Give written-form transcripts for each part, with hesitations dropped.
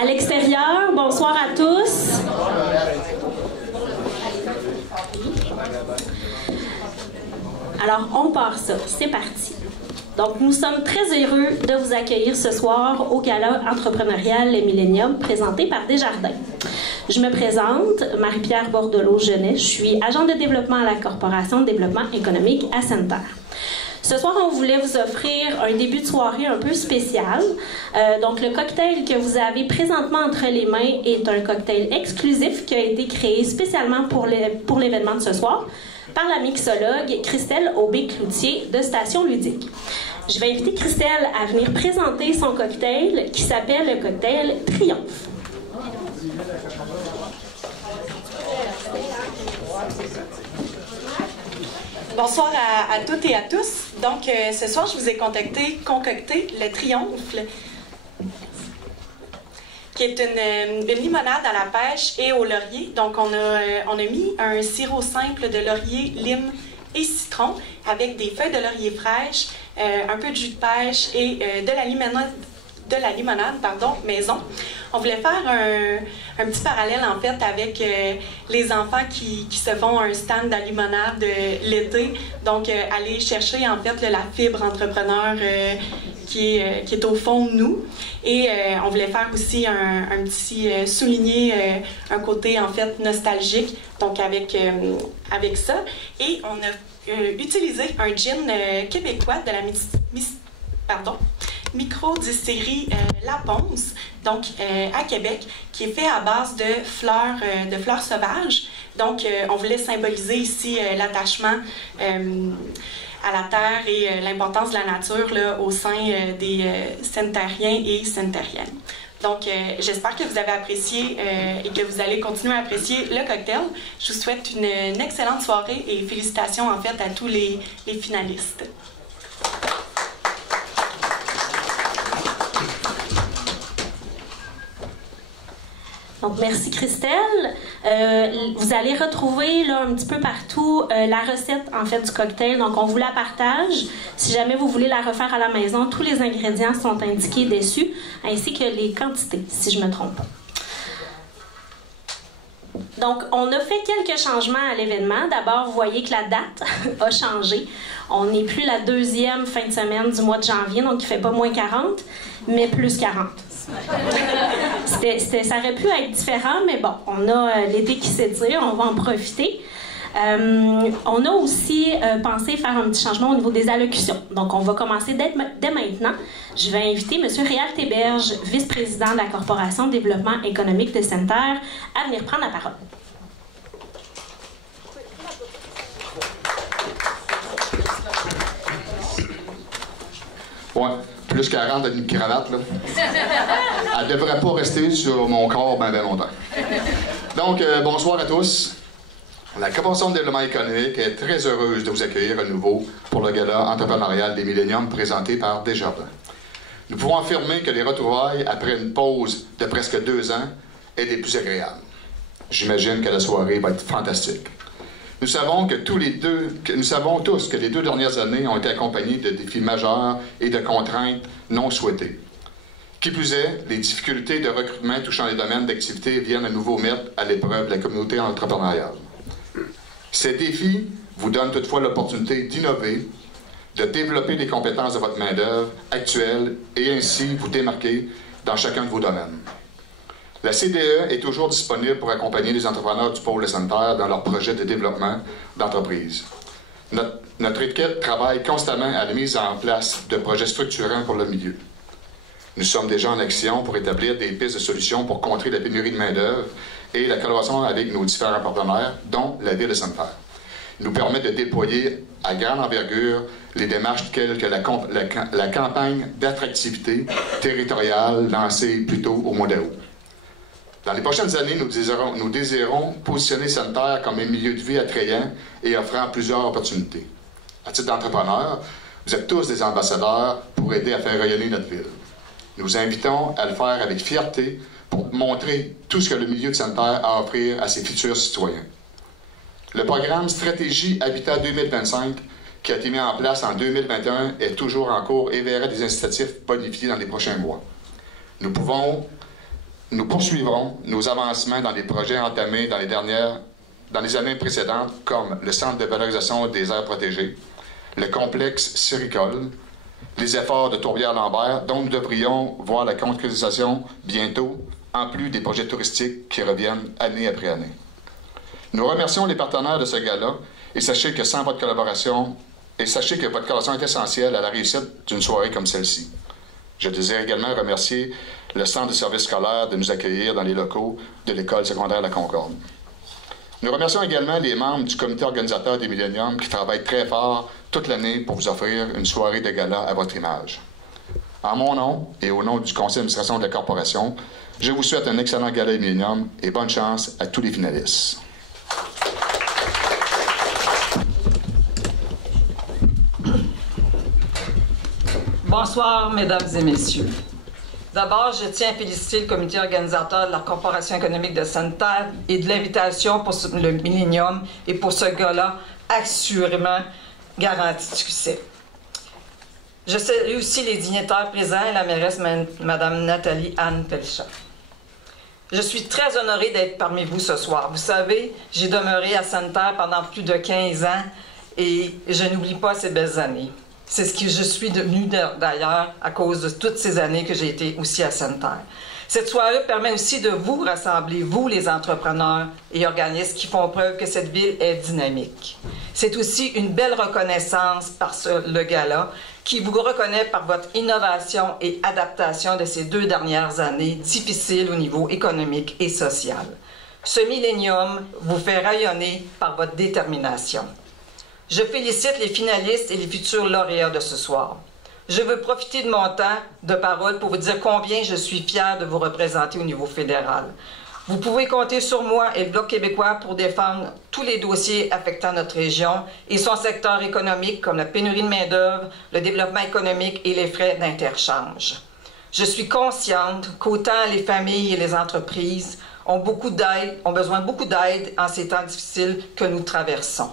À l'extérieur, bonsoir à tous. Alors, on part ça. C'est parti. Donc, nous sommes très heureux de vous accueillir ce soir au Gala entrepreneurial Les Milléniums, présenté par Desjardins. Je me présente, Marie-Pierre Bordelot-Genet. Je suis agente de développement à la Corporation de développement économique à Centerre. Ce soir, on voulait vous offrir un début de soirée un peu spécial. Donc, le cocktail que vous avez présentement entre les mains est un cocktail exclusif qui a été créé spécialement pour l'événement de ce soir par la mixologue Christelle Aubé-Cloutier de Station Ludique. Je vais inviter Christelle à venir présenter son cocktail qui s'appelle le cocktail Triomphe. Bonsoir à toutes et à tous. Donc, ce soir, je vous ai concocté le Triomphe, qui est une limonade à la pêche et au laurier. Donc, on a mis un sirop simple de laurier, lime et citron avec des feuilles de laurier fraîches, un peu de jus de pêche et de la limonade maison. On voulait faire un petit parallèle en fait avec les enfants qui se font un stand de limonade l'été. Donc aller chercher en fait la fibre entrepreneur qui est au fond de nous. Et on voulait faire aussi un petit souligner un côté en fait nostalgique. Donc avec ça. Et on a utilisé un gin québécois de la micro-distillerie La Ponce, donc à Québec, qui est fait à base de fleurs sauvages. Donc, on voulait symboliser ici l'attachement à la terre et l'importance de la nature là, au sein des Centariens et Centariennes. Donc, j'espère que vous avez apprécié et que vous allez continuer à apprécier le cocktail. Je vous souhaite une excellente soirée et félicitations en fait à tous les finalistes. Donc, merci Christelle. Vous allez retrouver là, un petit peu partout la recette en fait du cocktail. Donc, on vous la partage. Si jamais vous voulez la refaire à la maison, tous les ingrédients sont indiqués dessus, ainsi que les quantités, si je ne me trompe pas. Donc, on a fait quelques changements à l'événement. D'abord, vous voyez que la date a changé. On n'est plus la deuxième fin de semaine du mois de janvier, donc il ne fait pas moins 40, mais plus 40. Ça aurait pu être différent, mais bon, on a l'été qui s'étire, on va en profiter. On a aussi pensé faire un petit changement au niveau des allocutions. Donc, on va commencer dès maintenant. Je vais inviter M. Réal Théberge, vice-président de la Corporation de développement économique de Centerre, à venir prendre la parole. Ouais, plus 40 avec une cravate, là. Elle devrait pas rester sur mon corps bien longtemps. Donc, bonsoir à tous. La Corporation de développement économique est très heureuse de vous accueillir à nouveau pour le gala entrepreneurial des Millenniums présenté par Desjardins. Nous pouvons affirmer que les retrouvailles, après une pause de presque 2 ans, est des plus agréables. J'imagine que la soirée va être fantastique. Nous savons tous que les 2 dernières années ont été accompagnées de défis majeurs et de contraintes non souhaitées. Qui plus est, les difficultés de recrutement touchant les domaines d'activité viennent à nouveau mettre à l'épreuve la communauté entrepreneuriale. Ces défis vous donnent toutefois l'opportunité d'innover, de développer les compétences de votre main-d'œuvre actuelle et ainsi vous démarquer dans chacun de vos domaines. La CDE est toujours disponible pour accompagner les entrepreneurs du pôle sanitaire dans leurs projets de développement d'entreprise. Notre équipe travaille constamment à la mise en place de projets structurants pour le milieu. Nous sommes déjà en action pour établir des pistes de solutions pour contrer la pénurie de main-d'œuvre et la collaboration avec nos différents partenaires, dont la Ville de Sainte-Terre. Nous permet de déployer à grande envergure les démarches telles que la campagne d'attractivité territoriale lancée plus tôt au mois d'août. Dans les prochaines années, nous désirons positionner Sainte-Terre comme un milieu de vie attrayant et offrant plusieurs opportunités. À titre d'entrepreneur, vous êtes tous des ambassadeurs pour aider à faire rayonner notre ville. Nous vous invitons à le faire avec fierté pour montrer tout ce que le milieu de Sainte-Terre a à offrir à ses futurs citoyens. Le programme Stratégie Habitat 2025, qui a été mis en place en 2021, est toujours en cours et verra des incitatifs bonifiés dans les prochains mois. Nous poursuivrons nos avancements dans les projets entamés dans les années précédentes, comme le Centre de valorisation des aires protégées, le complexe séricole, les efforts de Tourbière-Lambert, dont nous devrions voir la concrétisation bientôt, en plus des projets touristiques qui reviennent année après année. Nous remercions les partenaires de ce gala et sachez que votre collaboration est essentielle à la réussite d'une soirée comme celle-ci. Je désire également remercier le Centre de services scolaires de nous accueillir dans les locaux de l'École secondaire La Concorde. Nous remercions également les membres du comité organisateur des Millenniums qui travaillent très fort toute l'année pour vous offrir une soirée de gala à votre image. En mon nom et au nom du conseil d'administration de la Corporation, je vous souhaite un excellent gala des Millenniums et bonne chance à tous les finalistes. Bonsoir, mesdames et messieurs. D'abord, je tiens à féliciter le comité organisateur de la Corporation économique de Sainte-Terre et de l'invitation pour le Millennium et pour ce gala assurément garanti de succès. Je salue aussi les dignitaires présents et la mairesse Mme Nathalie Anne Pelchat. Je suis très honorée d'être parmi vous ce soir. Vous savez, j'ai demeuré à Sainte-Terre pendant plus de 15 ans et je n'oublie pas ces belles années. C'est ce que je suis devenue d'ailleurs à cause de toutes ces années que j'ai été aussi à Sainte-Terre. Cette soirée permet aussi de vous rassembler, vous les entrepreneurs et organismes qui font preuve que cette ville est dynamique. C'est aussi une belle reconnaissance par le gala qui vous reconnaît par votre innovation et adaptation de ces 2 dernières années difficiles au niveau économique et social. Ce millénium vous fait rayonner par votre détermination. Je félicite les finalistes et les futurs lauréats de ce soir. Je veux profiter de mon temps de parole pour vous dire combien je suis fière de vous représenter au niveau fédéral. Vous pouvez compter sur moi et le Bloc québécois pour défendre tous les dossiers affectant notre région et son secteur économique comme la pénurie de main-d'œuvre, le développement économique et les frais d'interchange. Je suis consciente qu'autant les familles et les entreprises ont besoin de beaucoup d'aide en ces temps difficiles que nous traversons.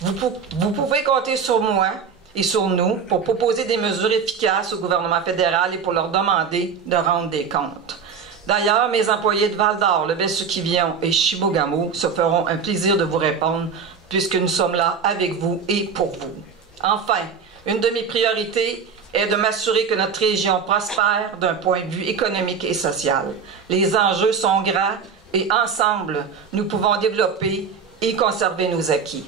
Vous pouvez compter sur moi et sur nous pour proposer des mesures efficaces au gouvernement fédéral et pour leur demander de rendre des comptes. D'ailleurs, mes employés de Val-d'Or, le Baie-Saint-Quivillon et Chibougamau se feront un plaisir de vous répondre puisque nous sommes là avec vous et pour vous. Enfin, une de mes priorités est de m'assurer que notre région prospère d'un point de vue économique et social. Les enjeux sont grands et ensemble, nous pouvons développer et conserver nos acquis.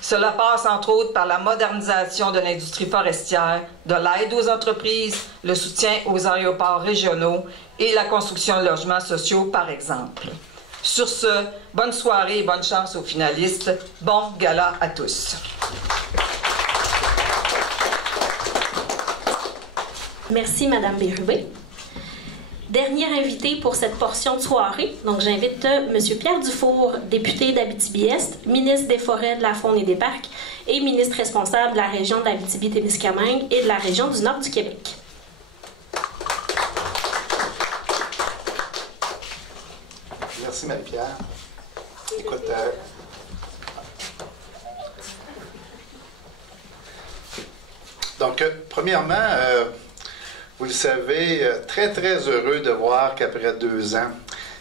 Cela passe entre autres par la modernisation de l'industrie forestière, de l'aide aux entreprises, le soutien aux aéroports régionaux et la construction de logements sociaux, par exemple. Sur ce, bonne soirée et bonne chance aux finalistes. Bon gala à tous. Merci, Mme Bérubé. Dernier invité pour cette portion de soirée, donc j'invite M. Pierre Dufour, député d'Abitibi-Est, ministre des Forêts, de la Faune et des Parcs et ministre responsable de la région de l'Abitibi-Témiscamingue et de la région du Nord du Québec. Merci Marie-Pierre. Écoute, donc, premièrement, vous le savez, très, très heureux de voir qu'après 2 ans,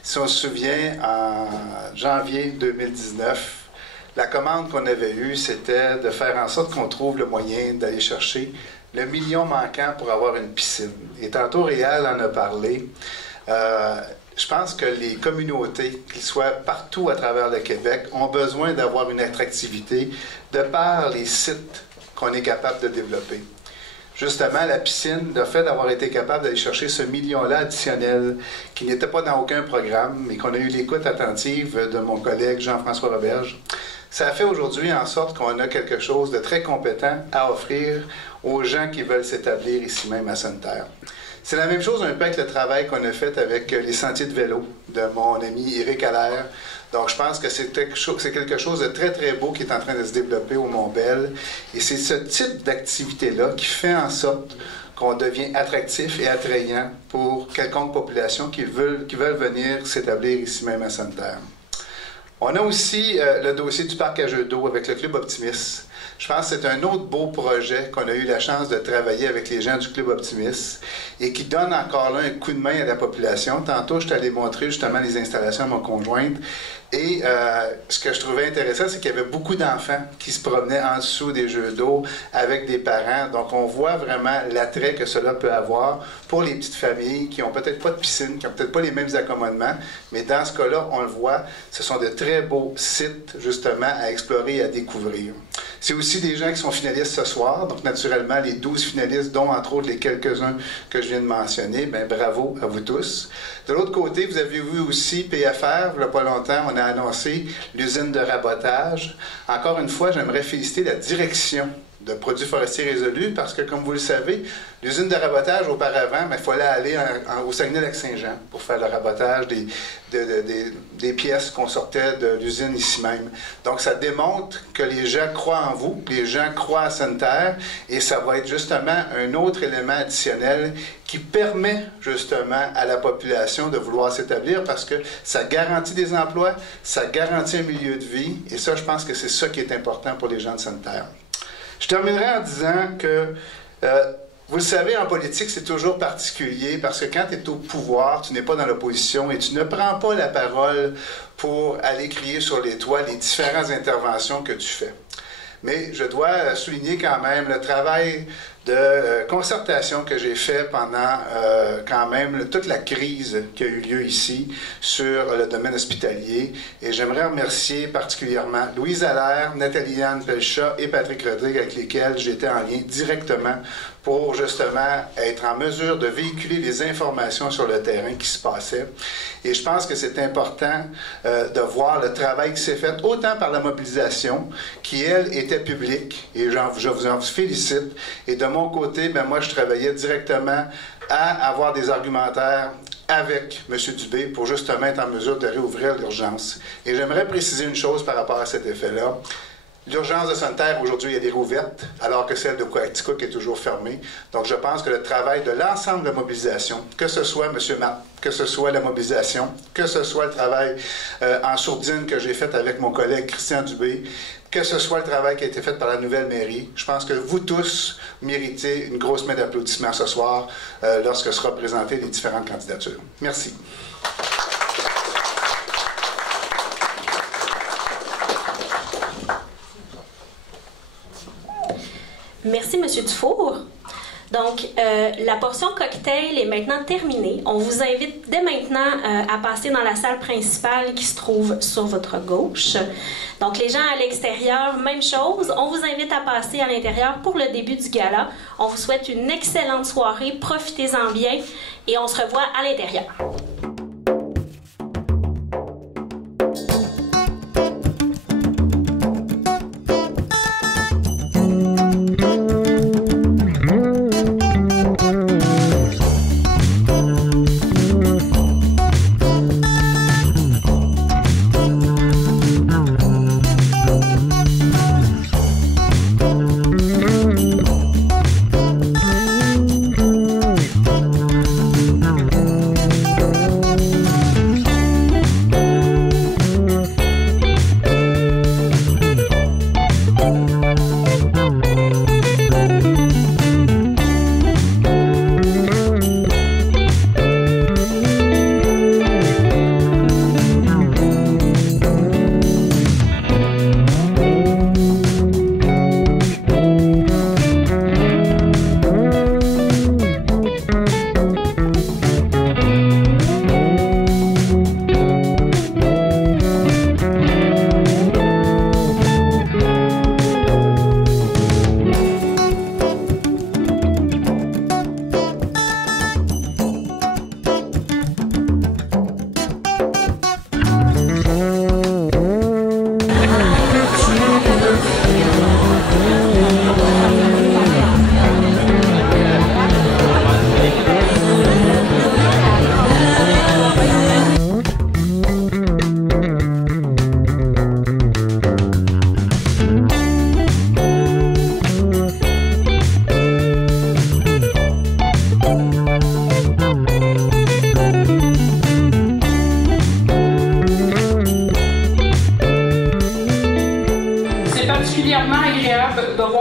si on se souvient, en janvier 2019, la commande qu'on avait eue, c'était de faire en sorte qu'on trouve le moyen d'aller chercher le million manquant pour avoir une piscine. Et tantôt, Réal en a parlé. Je pense que les communautés, qu'ils soient partout à travers le Québec, ont besoin d'avoir une attractivité de par les sites qu'on est capable de développer. Justement, la piscine, le fait d'avoir été capable d'aller chercher ce million-là additionnel, qui n'était pas dans aucun programme, mais qu'on a eu l'écoute attentive de mon collègue Jean-François Roberge, ça a fait aujourd'hui en sorte qu'on a quelque chose de très compétent à offrir aux gens qui veulent s'établir ici même à Sainte-Terre. C'est la même chose un peu avec le travail qu'on a fait avec les sentiers de vélo de mon ami Éric Allaire. Donc, je pense que c'est quelque chose de très, très beau qui est en train de se développer au Mont-Bel. Et c'est ce type d'activité-là qui fait en sorte qu'on devient attractif et attrayant pour quelconque population qui veulent venir s'établir ici même à Sainte-Terre. On a aussi le dossier du parc à jeux d'eau avec le Club Optimis. Je pense que c'est un autre beau projet qu'on a eu la chance de travailler avec les gens du Club Optimis et qui donne encore là un coup de main à la population. Tantôt, je t'allais montrer justement les installations à mon conjointe. Et ce que je trouvais intéressant, c'est qu'il y avait beaucoup d'enfants qui se promenaient en dessous des jeux d'eau avec des parents. Donc, on voit vraiment l'attrait que cela peut avoir pour les petites familles qui n'ont peut-être pas de piscine, qui n'ont peut-être pas les mêmes accommodements. Mais dans ce cas-là, on le voit, ce sont de très beaux sites, justement, à explorer et à découvrir. C'est aussi des gens qui sont finalistes ce soir. Donc, naturellement, les 12 finalistes, dont entre autres les quelques-uns que je viens de mentionner, bien, bravo à vous tous. De l'autre côté, vous avez vu aussi PFR, il n'y a pas longtemps, on a annoncé l'usine de rabotage. Encore une fois, j'aimerais féliciter la direction de Produits forestiers résolus parce que, comme vous le savez, l'usine de rabotage, auparavant, il fallait aller au Saguenay-Lac-Saint-Jean pour faire le rabotage des pièces qu'on sortait de l'usine ici même. Donc, ça démontre que les gens croient en vous, les gens croient à Sainte-Terre, et ça va être justement un autre élément additionnel qui permet justement à la population de vouloir s'établir parce que ça garantit des emplois, ça garantit un milieu de vie, et ça, je pense que c'est ça qui est important pour les gens de Sainte-Terre. Je terminerai en disant que, vous le savez, en politique, c'est toujours particulier parce que quand tu es au pouvoir, tu n'es pas dans l'opposition et tu ne prends pas la parole pour aller crier sur les toits les différentes interventions que tu fais. Mais je dois souligner quand même le travail de concertation que j'ai fait pendant quand même toute la crise qui a eu lieu ici sur le domaine hospitalier. Et j'aimerais remercier particulièrement Louise Allaire, Nathalie-Anne Pelchat et Patrick Rodrigue avec lesquels j'étais en lien directement pour justement être en mesure de véhiculer les informations sur le terrain qui se passait. Et je pense que c'est important de voir le travail qui s'est fait, autant par la mobilisation, qui, elle, était publique, et je vous en félicite. Et de mon côté, ben moi, je travaillais directement à avoir des argumentaires avec M. Dubé pour justement être en mesure de réouvrir l'urgence. Et j'aimerais préciser une chose par rapport à cet effet-là. L'urgence de Sainte-Terre, aujourd'hui, elle est rouverte, alors que celle de Coaticook est toujours fermée. Donc, je pense que le travail de l'ensemble de la mobilisation, que ce soit M. Matt, que ce soit la mobilisation, que ce soit le travail en sourdine que j'ai fait avec mon collègue Christian Dubé, que ce soit le travail qui a été fait par la nouvelle mairie, je pense que vous tous méritez une grosse main d'applaudissements ce soir lorsque seront présentées les différentes candidatures. Merci. Merci, M. Dufour. Donc, la portion cocktail est maintenant terminée. On vous invite dès maintenant à passer dans la salle principale qui se trouve sur votre gauche. Donc, les gens à l'extérieur, même chose. On vous invite à passer à l'intérieur pour le début du gala. On vous souhaite une excellente soirée. Profitez-en bien et on se revoit à l'intérieur.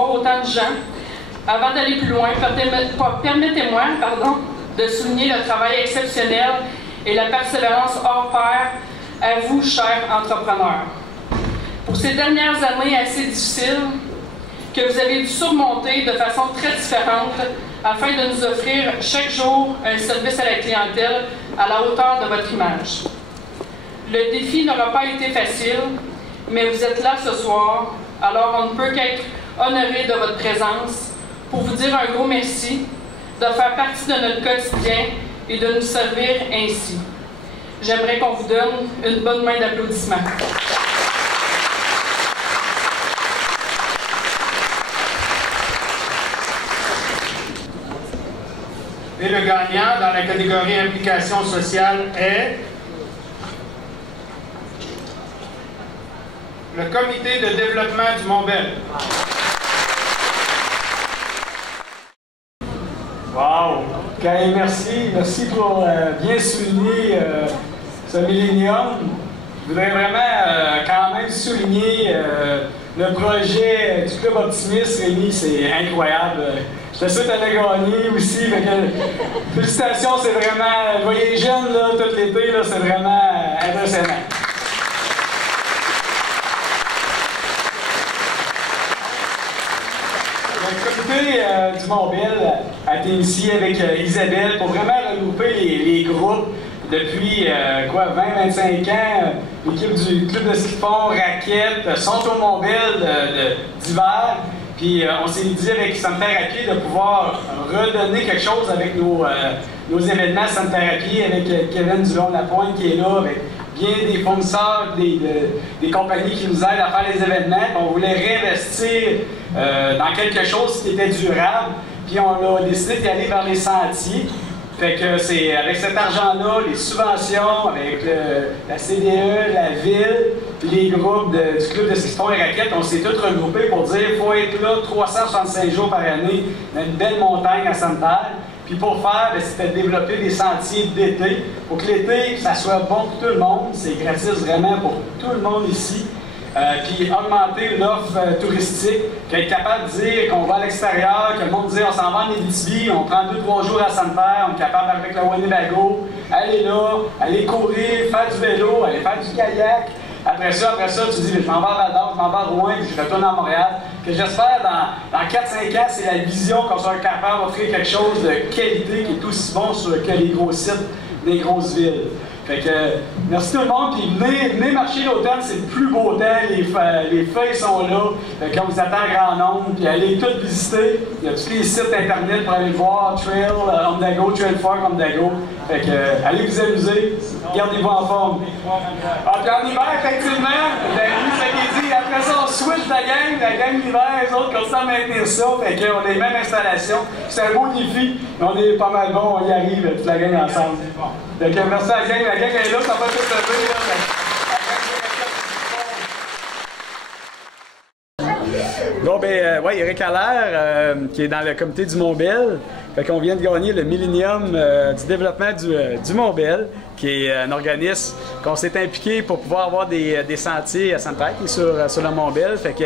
voir autant de gens. Avant d'aller plus loin, permettez-moi de souligner le travail exceptionnel et la persévérance hors pair à vous, chers entrepreneurs. Pour ces dernières années assez difficiles, que vous avez dû surmonter de façon très différente afin de nous offrir chaque jour un service à la clientèle à la hauteur de votre image. Le défi n'aura pas été facile, mais vous êtes là ce soir, alors on ne peut qu'être honoré de votre présence pour vous dire un gros merci, de faire partie de notre quotidien et de nous servir ainsi. J'aimerais qu'on vous donne une bonne main d'applaudissements. Et le gagnant dans la catégorie implication sociale est le comité de développement du Mont-Bel. Wow! Okay, merci pour bien souligner ce millénium. Je voudrais vraiment quand même souligner le projet du Club Optimiste, Rémi, c'est incroyable. Je sais que tu avais gagné aussi. Félicitations, c'est vraiment. Vous voyez les jeunes là, tout l'été, c'est vraiment impressionnant. Le comité du Mont-Bel a été initié avec Isabelle pour vraiment regrouper les groupes depuis 20-25 ans. L'équipe du club de ski de fond, Raquette, sont au Mont-Bel d'hiver. Puis on s'est dit avec Santé-Thérapie de pouvoir redonner quelque chose avec nos événements Santé-Thérapie, avec Kevin Dulon-Lapointe qui est là, avec bien des fournisseurs, des compagnies qui nous aident à faire les événements. On voulait réinvestir dans quelque chose qui était durable. Puis on a décidé d'y aller vers les sentiers. Fait que c'est avec cet argent-là, les subventions, avec la CDE, la ville, puis les groupes du club de ski de fond et raquettes, on s'est tous regroupés pour dire qu'il faut être là 365 jours par année dans une belle montagne à Sainte-Terre. Puis pour faire, c'était de développer des sentiers d'été. Pour que l'été, ça soit bon pour tout le monde. C'est gratis vraiment pour tout le monde ici. Puis augmenter l'offre touristique, être capable de dire qu'on va à l'extérieur, que le monde dit on s'en va en Abitibi, on prend 2-3 jours à Sainte-Terre, on est capable avec le Winnebago, aller là, aller courir, faire du vélo, aller faire du kayak. Après ça, tu dis je m'en vais à Val-d'Or, je m'en vais à Rouen, puis je retourne à Montréal. Que j'espère dans 4-5 ans, c'est la vision qu'on soit capable d'offrir quelque chose de qualité qui est aussi bon que les gros sites des grosses villes. Fait que, merci tout le monde, puis venez marcher l'automne, c'est le plus beau temps, les feuilles sont là, fait qu'on vous attend grand nombre, puis allez tout visiter, il y a tous les sites internet pour aller voir, Trail, Ondago, Trail Park, Ondago, fait que, allez vous amuser, gardez-vous en forme. Puis en hiver, effectivement, lui, ça qui dit, après ça on switch la gang d'hiver, les autres continuent à maintenir ça, fait qu'on a les mêmes installations, c'est un beau défi, mais on est pas mal bon, on y arrive, toute la gang ensemble. Donc, merci à la gang est là, ça va tout lever. Bon, ouais, Eric Allaire, qui est dans le comité du Mont-Bel. Fait qu'on vient de gagner le Millennium du développement du Mont-Bel, qui est un organisme qu'on s'est impliqué pour pouvoir avoir des sentiers à Sainte-Thérapie qui est sur le Mont-Bel. Fait que,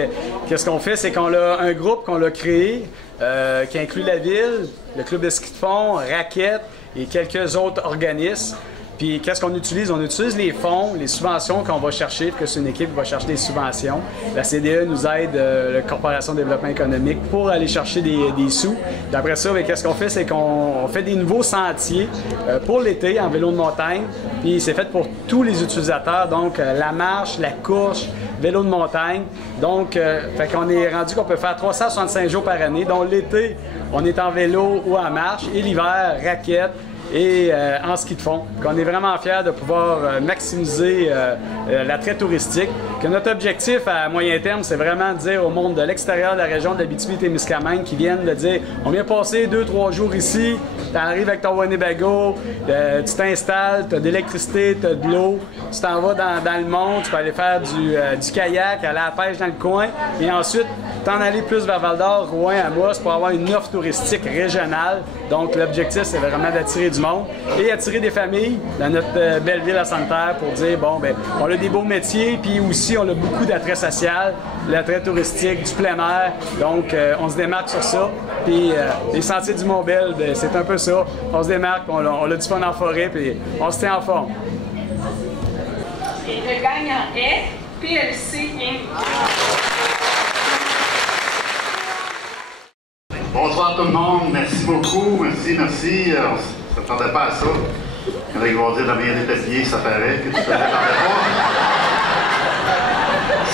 qu'est-ce qu'on fait, c'est qu'on a un groupe qu'on a créé qui inclut la ville, le club de ski de fond, Raquette et quelques autres organismes. Puis qu'est-ce qu'on utilise? On utilise les fonds, les subventions qu'on va chercher, que c'est une équipe qui va chercher des subventions. La CDE nous aide, la Corporation de développement économique, pour aller chercher des sous. Puis après ça, qu'est-ce qu'on fait? C'est qu'on fait des nouveaux sentiers pour l'été en vélo de montagne. Puis c'est fait pour tous les utilisateurs, donc la marche, la course, vélo de montagne. Donc, fait qu'on est rendu qu'on peut faire 365 jours par année. Donc l'été, on est en vélo ou en marche. Et l'hiver, raquette et en ski de fond. On est vraiment fiers de pouvoir maximiser l'attrait touristique. Que notre objectif à moyen terme, c'est vraiment de dire au monde de l'extérieur de la région de l'Abitibi-Témiscamingue qui viennent de dire on vient passer 2-3 jours ici, Tu arrives avec ton Winnebago, tu t'installes, tu as de l'électricité, tu as de l'eau, tu t'en vas dans le monde, tu peux aller faire du kayak, aller à la pêche dans le coin, et ensuite t'en aller plus vers Val-d'Or, Rouen, Amos pour avoir une offre touristique régionale. Donc l'objectif, c'est vraiment d'attirer du monde et attirer des familles dans notre belle ville à Sainte-Terre pour dire, bon, ben, on a des beaux métiers, puis aussi on a beaucoup d'attrait social, l'attrait touristique, du plein air. Donc on se démarque sur ça. Puis les Sentiers du Mont-Bel, ben, c'est un peu ça. On se démarque, on a du fun en forêt, puis on se tient en forme. Et le gagnant est PLC Inc. Bonsoir tout le monde, merci beaucoup, merci. On ne s'attendait pas à ça. Il y en a qui vont dire, la meilleure des papiers, ça paraît, que tu ne t'attendais pas.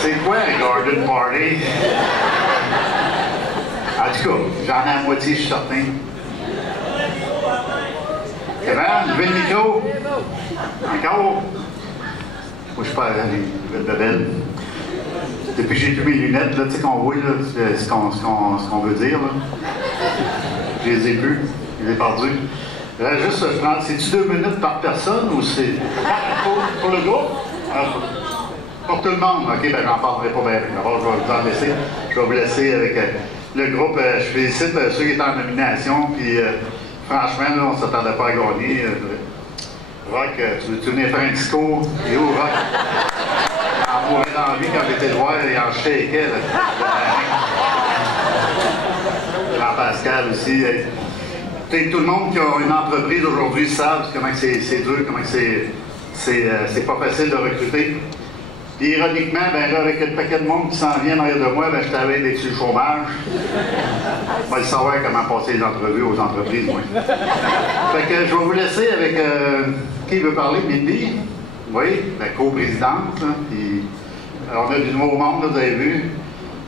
C'est quoi un garden party? En tout cas, j'en ai à moitié, je suis certain. Comment? Levez le micro? Encore? Moi, je suis pas les bebelles. Depuis que j'ai plus mes lunettes, là, tu sais qu'on voit là, ce qu'on veut dire. Là. Je les ai plus, je les ai perdus. Juste, c'est-tu 2 minutes par personne ou c'est pour le groupe? Pour tout le monde. OK, ben j'en parlerai pas bien. D'abord, je vais vous en laisser. Je vais vous laisser avec le groupe. Je félicite ceux qui étaient en nomination. Puis, franchement, là, on ne s'attendait pas à gagner. Rock, tu veux venir faire un discours? Et où, Rock? On mourait dans la vie quand j'étais le voir, il en shakeait. Jean-Pascal aussi. Tout le monde qui a une entreprise aujourd'hui savent comment c'est dur, comment c'est pas facile de recruter. Et ironiquement, ben là, avec le paquet de monde qui s'en vient derrière de moi, ben, je t'avais d'être sur le chômage. On va le savoir comment passer les entrevues aux entreprises, moi. Fait que je vais vous laisser avec... qui veut parler? Mindy? Oui, la co-présidente. Hein, puis, alors, on a du nouveau monde, là, vous avez vu.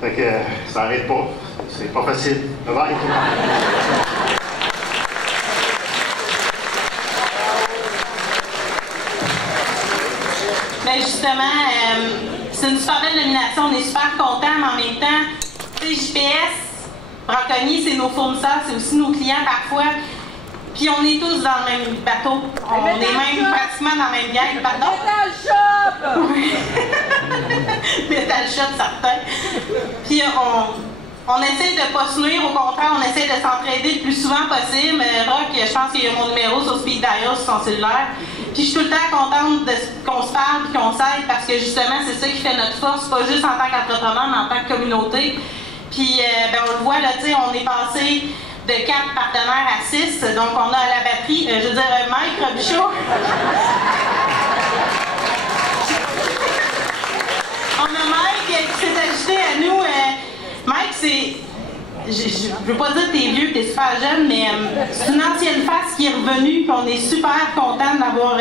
Fait que ça n'arrête pas. C'est pas facile. Bye bye. Bien, justement, c'est une super belle nomination. On est super contents, mais en même temps, tu sais, JPS, Braconnier, c'est nos fournisseurs, c'est aussi nos clients parfois. Puis on est tous dans le même bateau. On est même pratiquement dans la même gang. Pardon? Metal Shop! Oui. Metal Shop, certain. Puis on essaie de ne pas se nuire, au contraire, on essaie de s'entraider le plus souvent possible. Rock, je pense qu'il y a mon numéro sur Speed Dial sur son cellulaire. Puis je suis tout le temps contente qu'on se parle et qu'on s'aide parce que justement, c'est ça qui fait notre force, pas juste en tant qu'entrepreneur, mais en tant que communauté. Puis ben, on le voit, là, tu sais, on est passé de 4 partenaires à 6. Donc, on a à la batterie, je veux dire, Mike Robichaud. On a Mike qui s'est ajouté à nous. Mike, c'est... Je veux pas dire que t'es vieux, t'es super jeune, mais c'est une ancienne face qui est revenue, puis on est super content d'avoir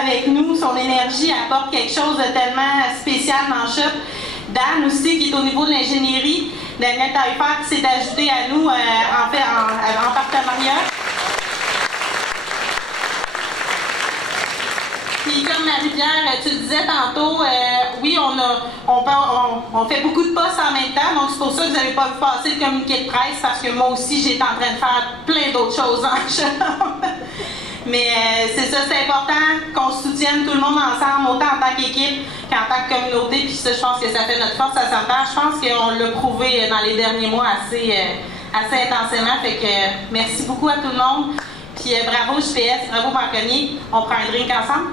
avec nous. Son énergie apporte quelque chose de tellement spécial dans le shop. Dan aussi, qui est au niveau de l'ingénierie. Daniel Taillefer qui s'est ajouté à nous en partenariat. Puis comme Marie-Pierre, tu le disais tantôt, oui, on fait beaucoup de postes en même temps, donc c'est pour ça que vous n'avez pas vu passer le communiqué de presse, parce que moi aussi, j'étais en train de faire plein d'autres choses en chambre. Mais c'est ça, c'est important qu'on soutienne tout le monde ensemble, autant en tant qu'équipe qu'en tant que communauté. Puis ça, je pense que ça fait notre force à Sainte-Terre. Je pense qu'on l'a prouvé dans les derniers mois assez intensément. Fait que merci beaucoup à tout le monde. Puis bravo JPS, bravo Braconnier. On prend un drink ensemble?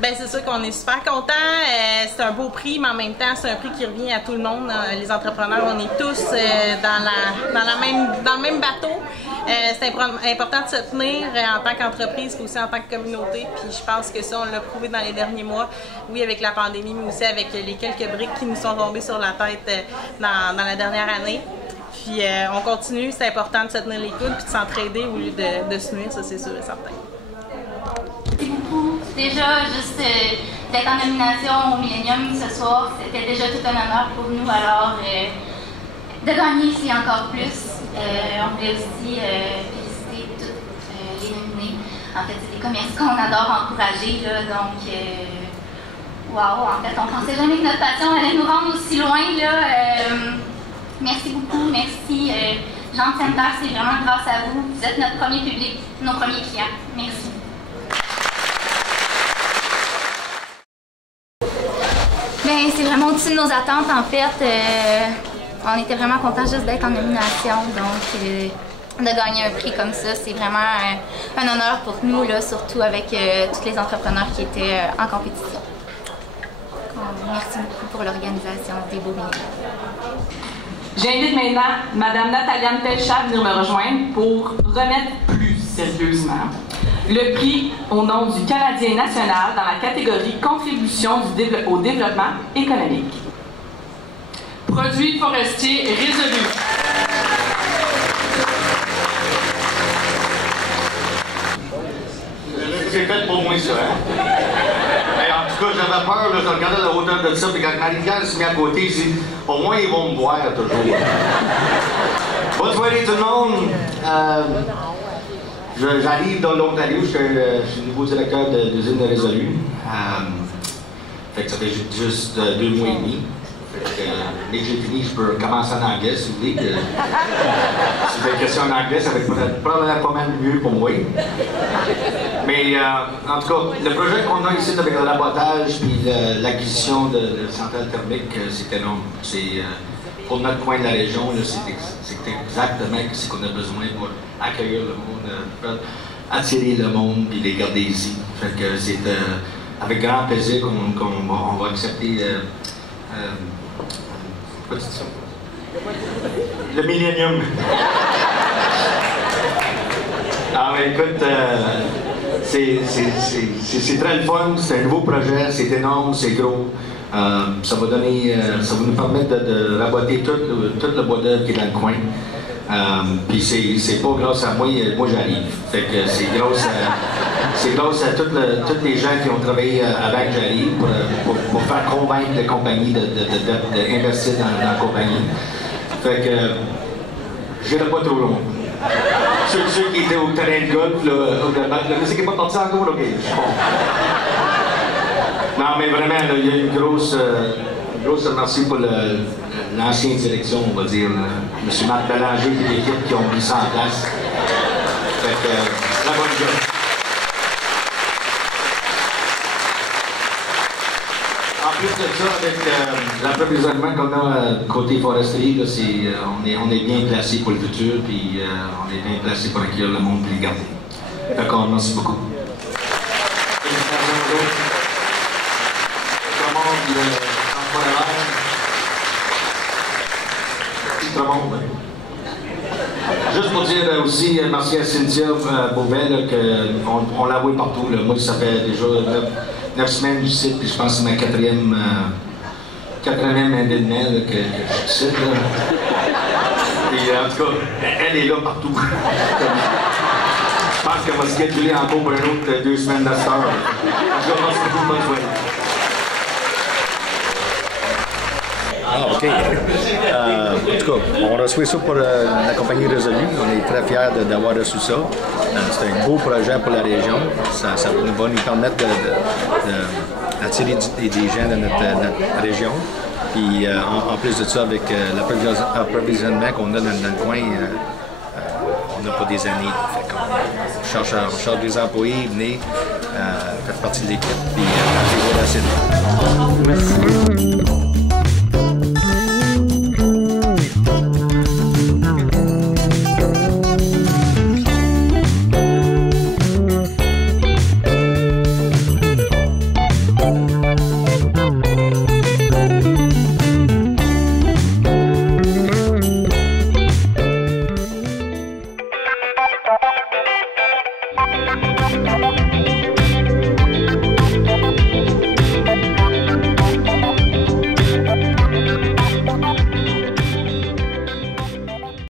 Bien, c'est sûr qu'on est super contents. C'est un beau prix, mais en même temps, c'est un prix qui revient à tout le monde. Les entrepreneurs, on est tous dans le même bateau. C'est important de se tenir en tant qu'entreprise, mais aussi en tant que communauté. Puis je pense que ça, on l'a prouvé dans les derniers mois. Oui, avec la pandémie, mais aussi avec les quelques briques qui nous sont tombées sur la tête dans la dernière année. Puis on continue. C'est important de se tenir les coudes puis de s'entraider au lieu de se nuire, ça c'est sûr et certain. Merci beaucoup. Déjà, juste d'être en nomination au Millennium ce soir, c'était déjà tout un honneur pour nous. Alors, de gagner, c'est encore plus. On voulait aussi féliciter tous les nominés. En fait, c'est des commerces qu'on adore encourager. Là, donc, Wow, en fait, on ne pensait jamais que notre passion allait nous rendre aussi loin, là. Merci beaucoup, merci. Jean Center, c'est vraiment grâce à vous. Vous êtes notre premier public, nos premiers clients. Merci. Bien, c'est vraiment au-dessus de nos attentes, en fait. On était vraiment contents juste d'être en nomination, donc de gagner un prix comme ça, c'est vraiment un honneur pour nous, là, surtout avec tous les entrepreneurs qui étaient en compétition. Merci beaucoup pour l'organisation des beaux Milléniums. J'invite maintenant Mme Nataliane Pelchat à venir me rejoindre pour remettre plus sérieusement le prix au nom du Canadien national dans la catégorie Contribution au développement économique. Produits forestiers résolus. C'est fait pour moi, ça, hein? En tout cas, j'avais peur, là, je regardais la hauteur de ça, puis quand Marie-Pierre s'est mis à côté, j'ai dit, au moins, ils vont me voir toujours. Bonne soirée, tout le monde. J'arrive dans l'Ontario, je suis nouveau directeur de l'usine de Résolu. Fait que ça fait juste 2 mois et demi. Dès que j'ai fini, je peux commencer en anglais, si vous voulez. Si vous avez des questions en anglais, ça va être probablement pas mal mieux pour moi. Mais en tout cas, le projet qu'on a ici avec le rabotage et l'acquisition de centrales thermiques, c'est énorme. Pour notre coin de la région, c'est exactement ce qu'on a besoin pour accueillir le monde, attirer le monde et les garder ici. Fait que c'est avec grand plaisir qu'on va accepter. Le Millénium. Ah, mais écoute, c'est très le fun, c'est un nouveau projet, c'est énorme, c'est gros. Ça va nous permettre de raboter tout le bois d'œuvre qui est dans le coin. Puis c'est pas grâce à moi j'arrive. Fait que c'est grâce à tous les gens qui ont travaillé avant que j'arrive pour faire convaincre les compagnies d'investir dans la compagnie. Fait que je n'irai pas trop loin. Ceux qui étaient au terrain de golf, la musique n'est pas partie encore, ok. Non, mais vraiment, là, il y a une grosse merci pour l'ancienne direction, on va dire. M. Marc Bélanger et l'équipe qui ont mis ça en place. Fait que, la bonne job. En plus de ça, avec l'approvisionnement qu'on a côté foresterie, là, on est bien placé pour le futur, puis on est bien placé pour accueillir le monde et le garder. D'accord, merci beaucoup. Juste pour dire aussi merci à Cynthia Beauvais, qu'on l'a vu partout. Là. Moi, ça fait déjà 9 semaines que je cite, puis je pense que c'est ma quatrième année de mai que je cite. Et en tout cas, elle est là partout. Je pense qu'elle va se scheduler encore pour une autre 2 semaines de cette heure. En tout cas, merci beaucoup, bonne soirée. Ah, OK. En tout cas, on reçoit ça pour la compagnie Résolu. On est très fiers d'avoir reçu ça. C'est un beau projet pour la région. Ça va nous permettre d'attirer des gens de notre région. Puis en plus de ça, avec l'approvisionnement qu'on a dans le coin, on n'a pas des années. On cherche des employés, venez, faites partie de l'équipe, puis voilà, c'est. Merci.